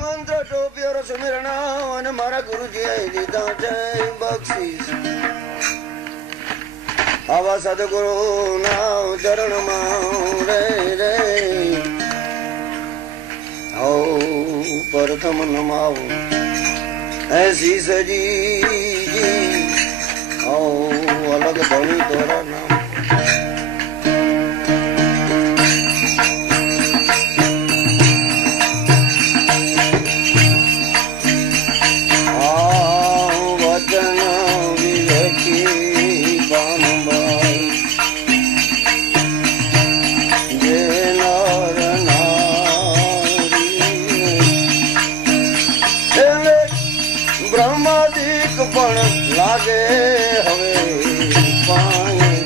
મંત્ર ટોપિયો સુમિરણા અને મારા ગુરુજીએ દીધા છે બક્ષીસ. આવા સદગુરુ ના ચરણમાં રે રે પ્રથમ નમાવું એસી સજી અલગ ભણી તોરા નામ. લાગે હવે પાણી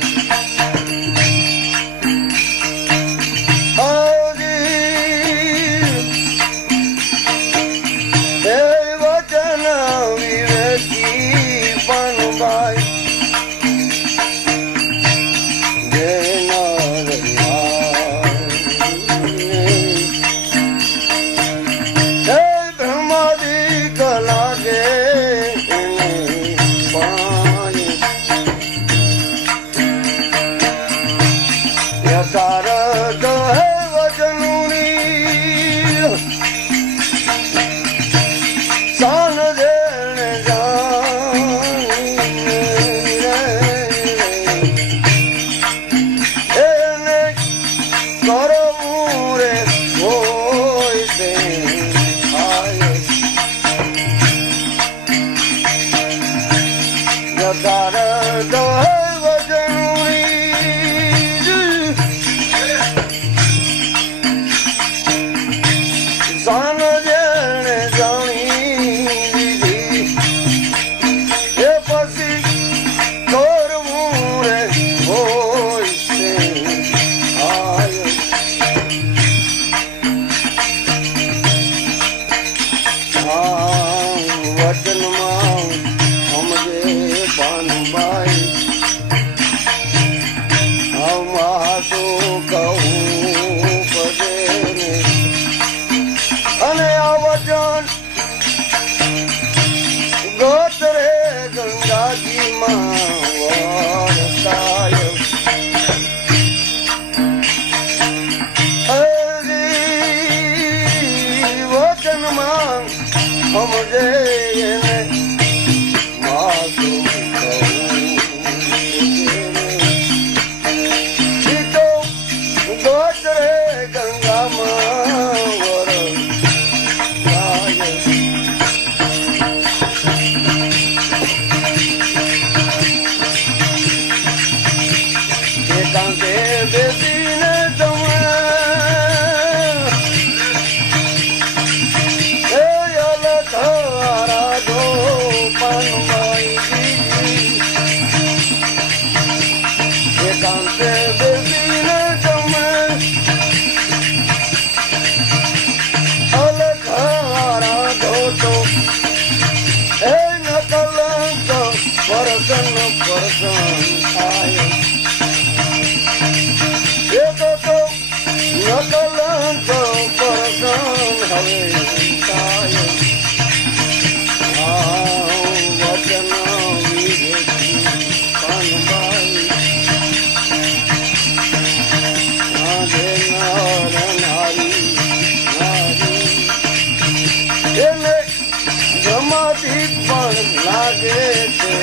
હે વચન વિવેકી પનભાઈ જે હે બ્રહ્માદિક લાગે લાગે છે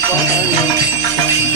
પાણી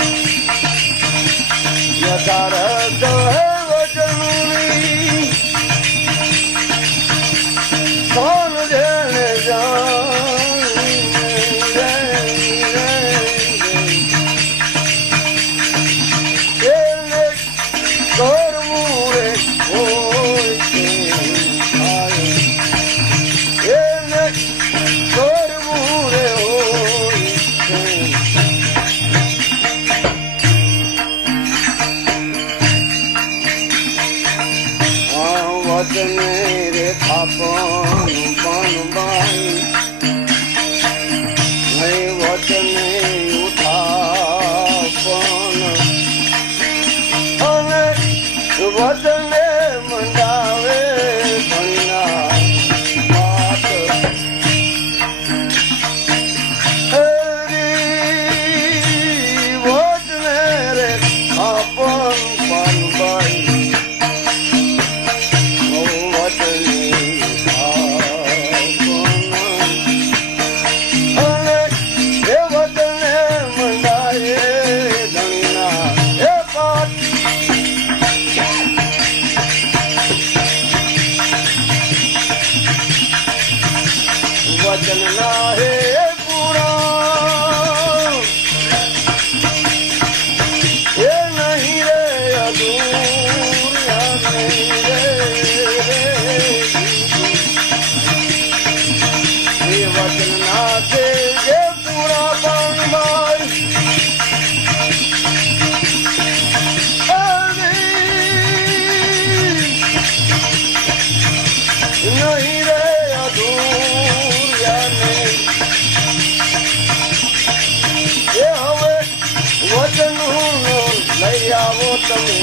તમે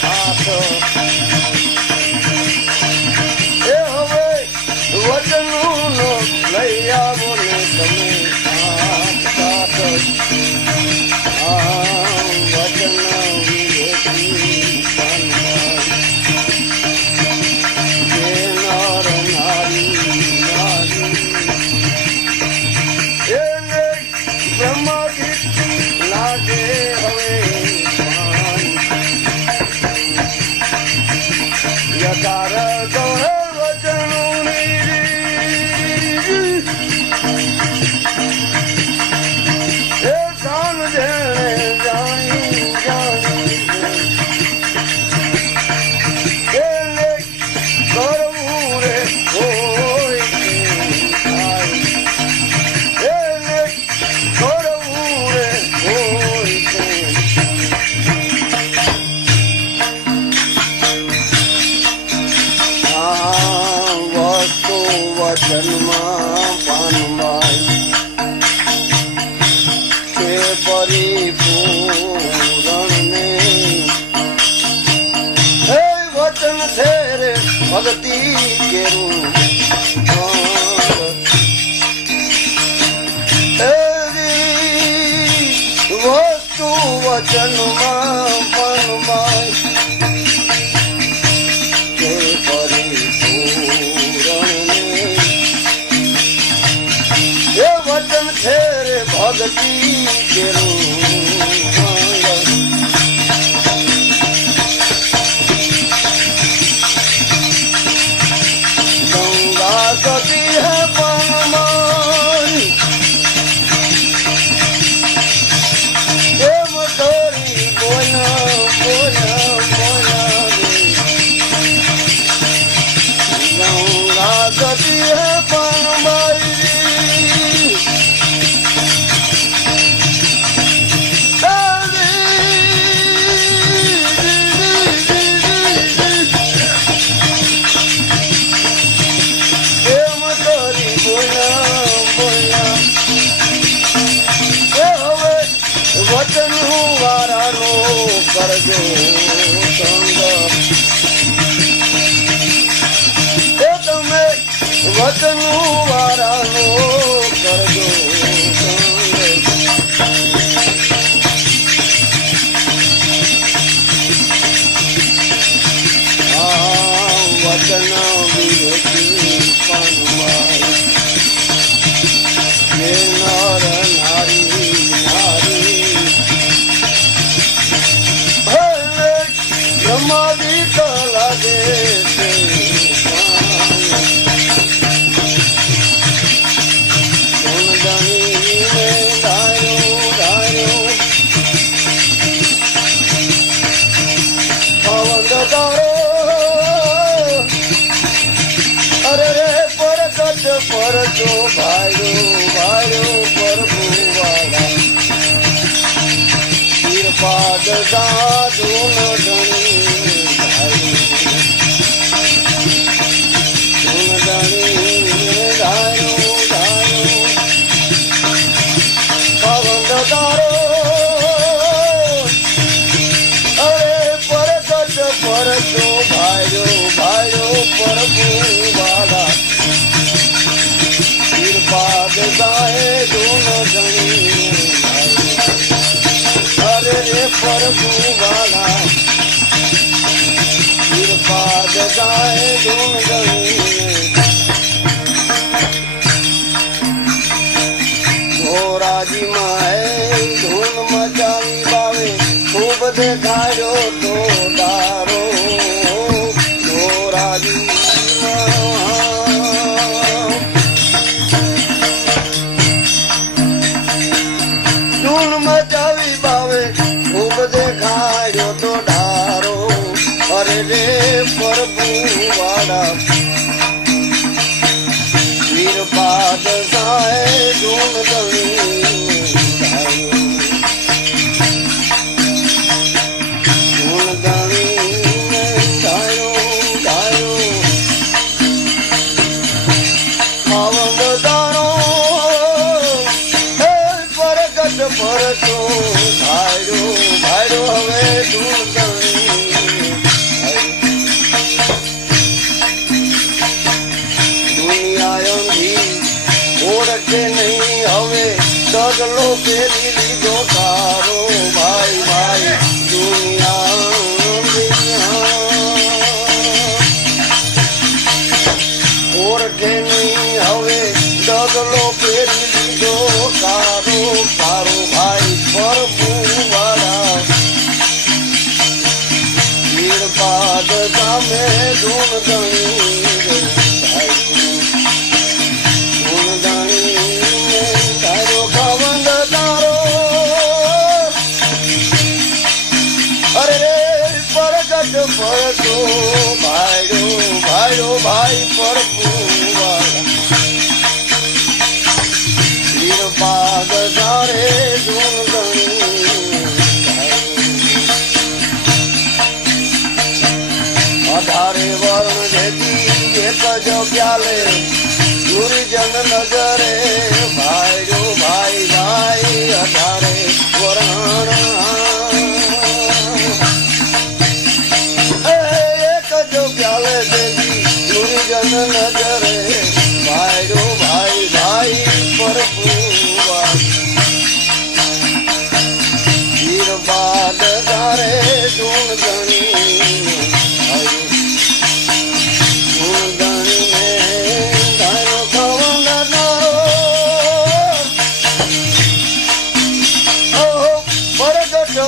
હાથ એ હવે વચનું લઈ આવો ને તમે હાથ સાથ વચન વિવેકી નર નારી એને બ્રહ્માદિત્ય લાગે હવે યકાર ગૌર વચનું એ કાન જેણે જાણી જાણી એને કરવું રે હોય એને કરવું રે હોય વસ્તુ વચનમાં પાનવાય છે પરિપૂરણ ને હે વચન છે રે ભક્તિ કેરું વસ્તુ વચનમાં પાનવાય છે પરિપૂરણ એ વચન છે રે ભક્તિ કેરું ગંગા સતી હે પાનમાની એમ કરી બોલા બોલા બોલા ગંગા સતી હે પાનમાઈ એમ કરી બોલા બોલા એ હવે વચન વારાનો કરજો સંગ એ તમે વચન વારાનો કરજો સંગ વચન વિવેકી પાનવાય હે નર નારી નારી ભલે બ્રહ્માદિત લાગે છે ગુણધણીને ધાર્યો ધાર્યો પવન તારો અરે રે પરગટ પરજો ભાઈઓ ભાઈઓ પ્રભુ વાળા તીરપાદ સાધુ ન ધણી ધણી ધાયો ધાયો પવન તારો અરે પરગટ પરજો ભાઈઓ ભાઈઓ પ્રભુ વાળા તીરપાદ સાધુ ન ધણી અરે રે પ્રભુ વાળા તીરપાદ સાધુ ન ધણી ધોરાજી માં ધૂન મચાવી બાવે ખૂબ દેખાયો તો તારો ધોરાજી ધૂન મચાવી બાવે ખૂબ દેખાયો તો ડારો અરે રે પ્રભુ વાળા વીરપાદ સાહે ધૂન ધણી ધૂન ધણી ધાયો ધાયો પવન તારો હે પરગટ પરતો ભાડો ભાડો હવે ધૂન ધણી ધૂન ધણી ધૂન ધણી તારો ખવંદ તારો અરે રે પરગટ પડતો ભાઈઓ ભાઈઓ ભાઈ પરપુવાળા વીર પાદ તારે ધૂન ધણી અઢારે વર્ણ જેતી એક જ પ્યાલે ગુરુજન નજરે ભાઈઓ ભાઈ ભાઈ અઢારે વર્ણ એક જ પ્યાલે જેતી ગુરુજન નજરે ભાઈઓ ભાઈ ભાઈ પરપુવા વીર બાદ તારે ધૂન ધણી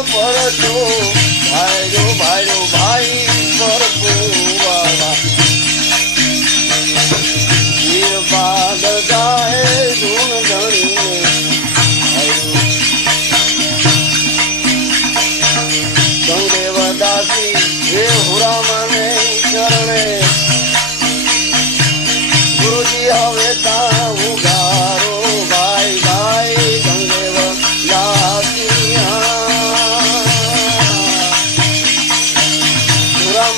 પરતો ભાઈઓ ભાઈઓ ભાઈ પરપુવાળા વીર બાદ ગાય ધૂન ધણી ગંગેવ દાસી હે હુરામાને ચરણે ગુરુજી હવે તા ઉગારો ભાઈ ભાઈ ગંગેવ દાસી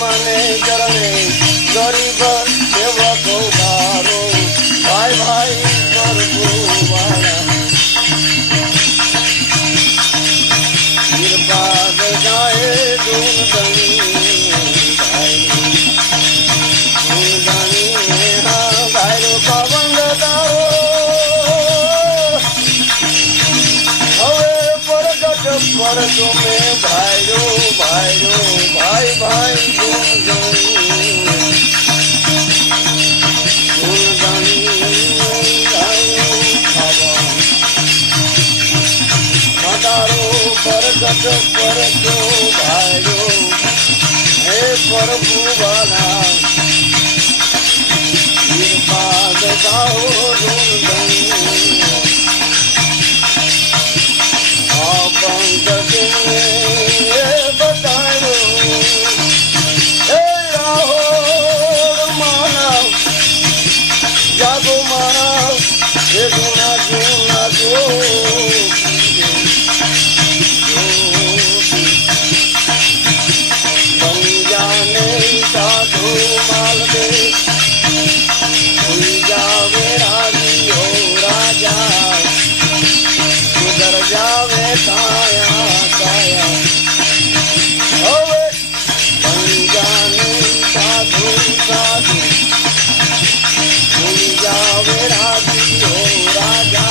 મને ચરણે ગરીબ સેવક ઉગારો ભાઈ ભાઈ પરપુવાળા વીરપાદ ગાય ધૂન ધણી ધૂન ધણી ભાઈરો પવન તારો હવે પરગટ પરતો મેં ભાઈરો ભાઈરો ભાઈ ભાઈ પરગટ પરતો ભાઈઓ હે પરપુવાળા વીર પાદ ગાઓ ધૂન ધણી આ પંકજને બતાવ્યો હે રાહોડ માના જાગો મારા હે ગુના ગુના ગો साधु माल दे जावे राजी हो राजा उधर जावे काया काया होवे जाने साधु साधु जावे राजी हो राजा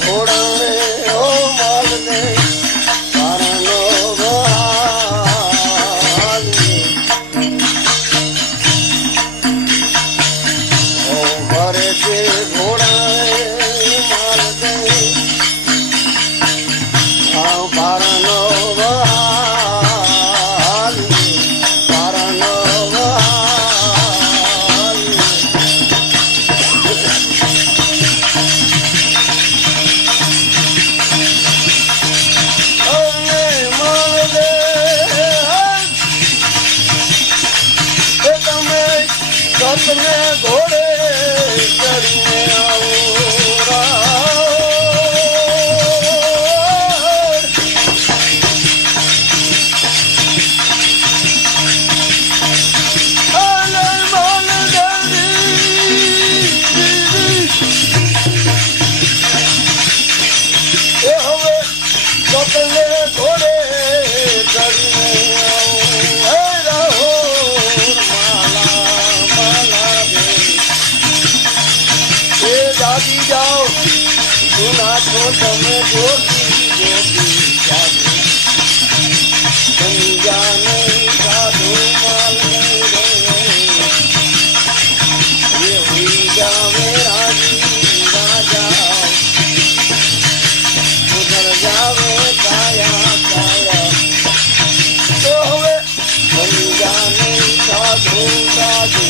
घोड़ा ओ माल दे कारणो बहाल ओ भरे के घोड़ा माल दे कारणो बहाल कारणो बहाल अपने घोड़े चढ़ने आओ अपने घोड़े चढ़ने आओ जागी जाओ सुना तो तुम्हें जोगी जोगी जागी जाने साधु माल ये हुई जावे राजी राजा उधर जावे काया काया तो हुए जाने साधु साधु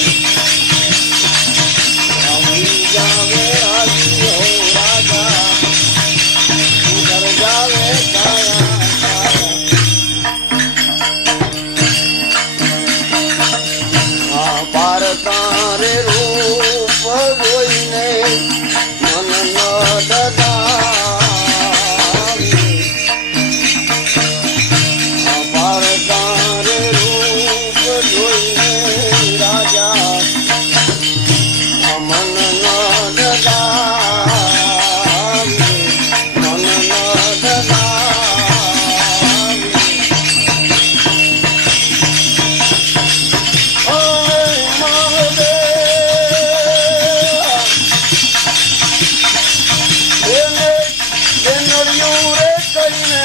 जावे राजी हो राजा उधर जावे काया काया पार तारे रूप कोई ने मन न डगावे पार तारे रूप कोई ने राजा मन न डगावे मन न डगावे ओए महादेव ये नरियों रे कईने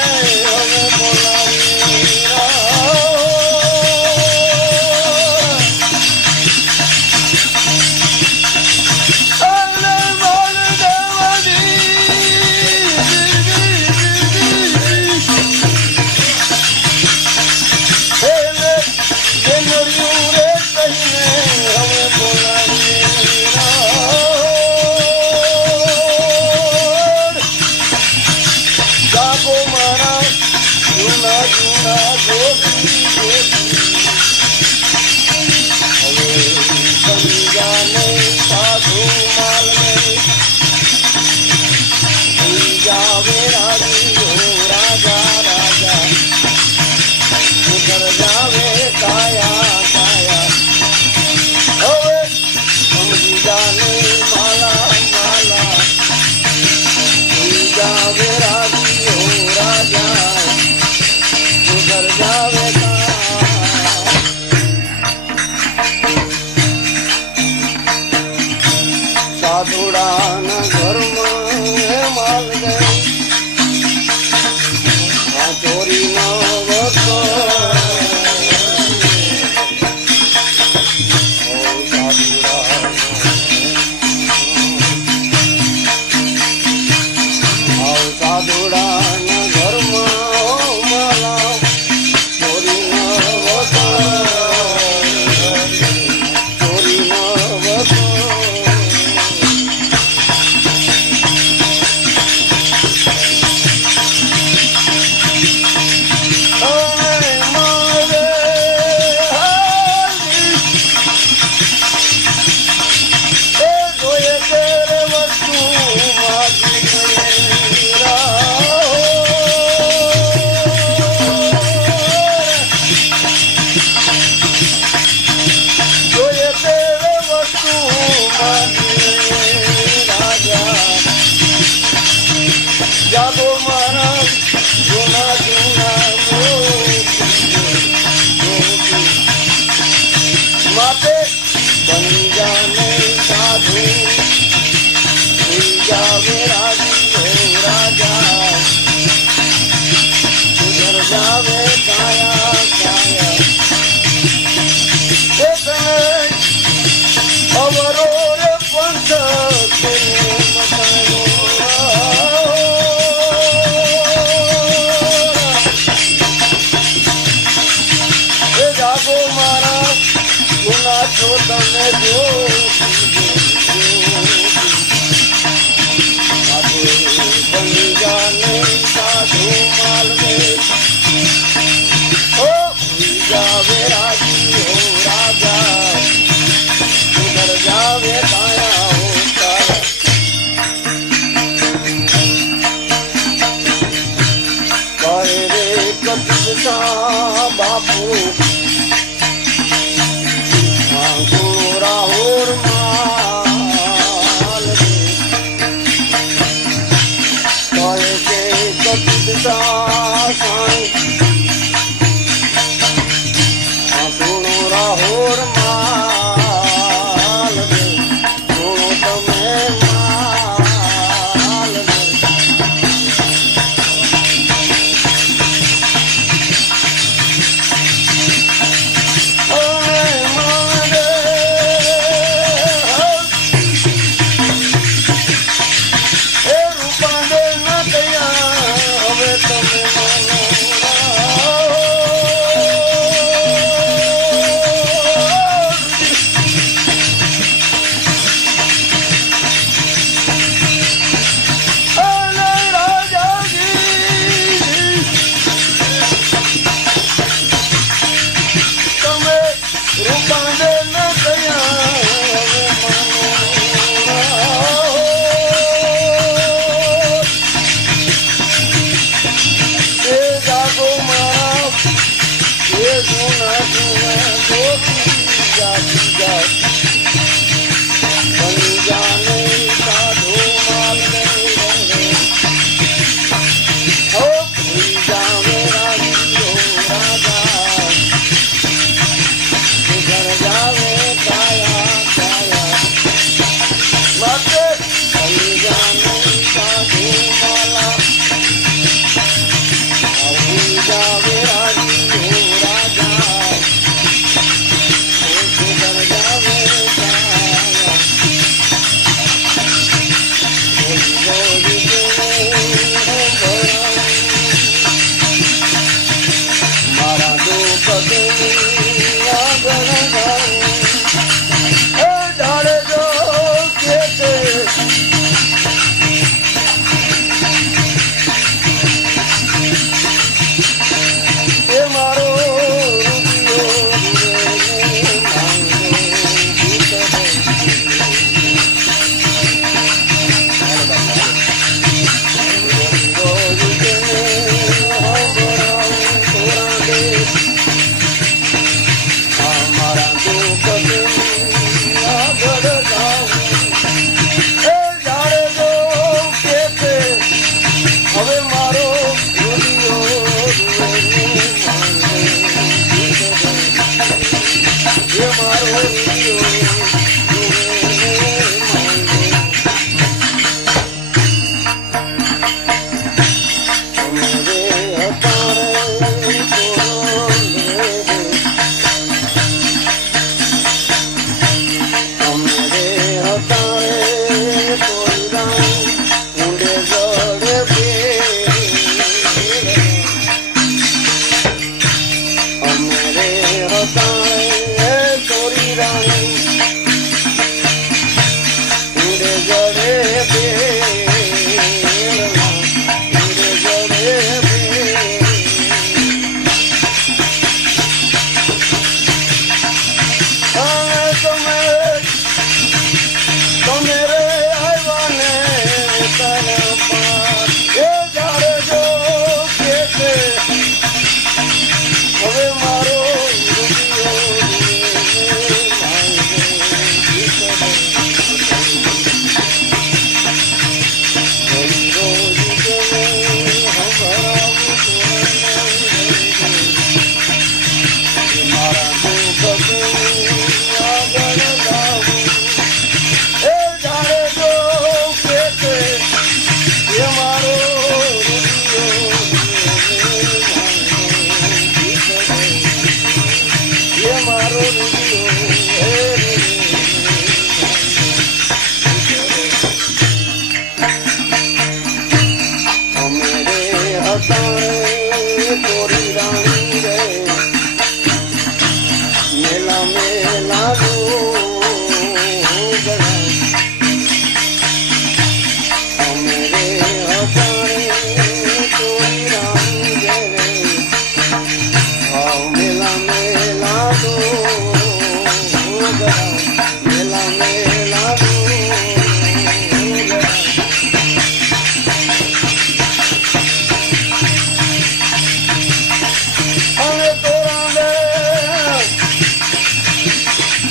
हमें बोलावीरा जावे राजी हो राजा राजा उधर जावे काया काया ओए समझी जाने माला माला जावे राजी हो राजा उधर जावे साधुड़ा न घर में माल गए चोरी न बको साधुड़ा न घर में माला चोरी न बको चोरी न बको जागो महाराज जुना जुना माते बन जाने साधु जावे राजी हो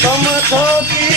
Come on, talkie,